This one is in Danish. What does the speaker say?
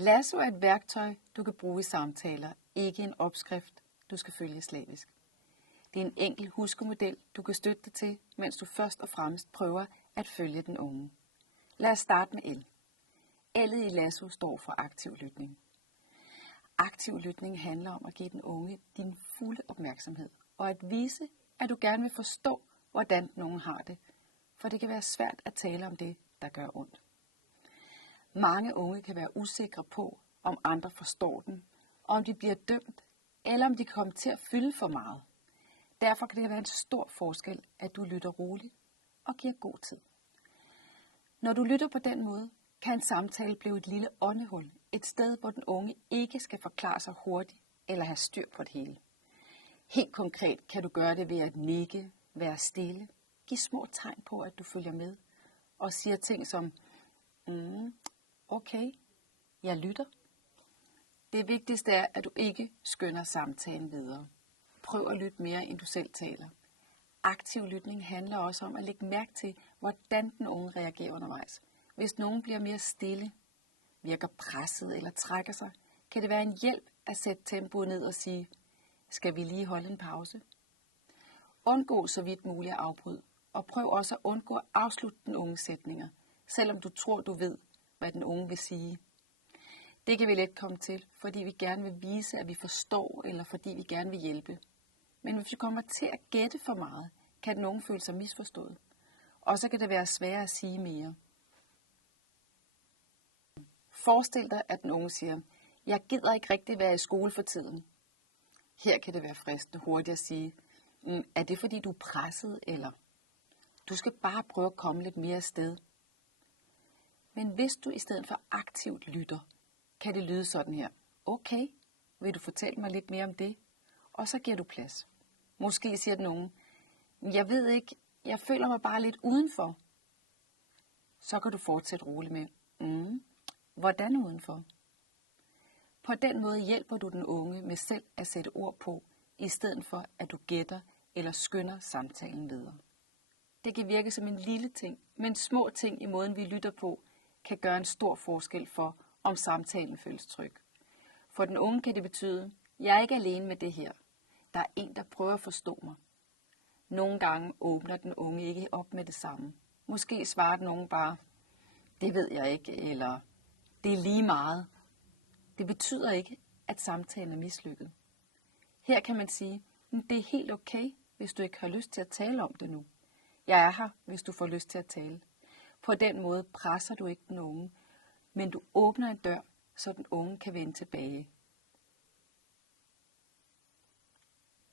Lasso er et værktøj, du kan bruge i samtaler, ikke en opskrift, du skal følge slavisk. Det er en enkel huskemodel, du kan støtte dig til, mens du først og fremmest prøver at følge den unge. Lad os starte med L. L'et i Lasso står for aktiv lytning. Aktiv lytning handler om at give den unge din fulde opmærksomhed, og at vise, at du gerne vil forstå, hvordan den unge har det, for det kan være svært at tale om det, der gør ondt. Mange unge kan være usikre på, om andre forstår dem, og om de bliver dømt, eller om de kommer til at fylde for meget. Derfor kan det være en stor forskel, at du lytter roligt og giver god tid. Når du lytter på den måde, kan en samtale blive et lille åndehul, et sted, hvor den unge ikke skal forklare sig hurtigt eller have styr på det hele. Helt konkret kan du gøre det ved at nikke, være stille, give små tegn på, at du følger med, og siger ting som, okay, jeg lytter. Det vigtigste er, at du ikke skynder samtalen videre. Prøv at lytte mere, end du selv taler. Aktiv lytning handler også om at lægge mærke til, hvordan den unge reagerer undervejs. Hvis nogen bliver mere stille, virker presset eller trækker sig, kan det være en hjælp at sætte tempoet ned og sige, skal vi lige holde en pause? Undgå så vidt muligt at afbryde, og prøv også at undgå at afslutte den unge sætninger, selvom du tror, du ved, hvad den unge vil sige. Det kan vi let komme til, fordi vi gerne vil vise, at vi forstår, eller fordi vi gerne vil hjælpe. Men hvis vi kommer til at gætte for meget, kan den unge føle sig misforstået. Og så kan det være sværere at sige mere. Forestil dig, at den unge siger, jeg gider ikke rigtig være i skole for tiden. Her kan det være fristende hurtigt at sige, er det fordi du er presset, eller du skal bare prøve at komme lidt mere afsted. Men hvis du i stedet for aktivt lytter, kan det lyde sådan her. Okay, vil du fortælle mig lidt mere om det? Og så giver du plads. Måske siger den unge, jeg ved ikke, jeg føler mig bare lidt udenfor. Så kan du fortsætte roligt med, hvordan udenfor? På den måde hjælper du den unge med selv at sætte ord på, i stedet for at du gætter eller skynder samtalen videre. Det kan virke som en lille ting, men små ting i måden vi lytter på, kan gøre en stor forskel for, om samtalen føles tryg. For den unge kan det betyde, jeg er ikke alene med det her. Der er en, der prøver at forstå mig. Nogle gange åbner den unge ikke op med det samme. Måske svarer den unge bare, det ved jeg ikke, eller det er lige meget. Det betyder ikke, at samtalen er mislykket. Her kan man sige, det er helt okay, hvis du ikke har lyst til at tale om det nu. Jeg er her, hvis du får lyst til at tale. På den måde presser du ikke den unge, men du åbner en dør, så den unge kan vende tilbage.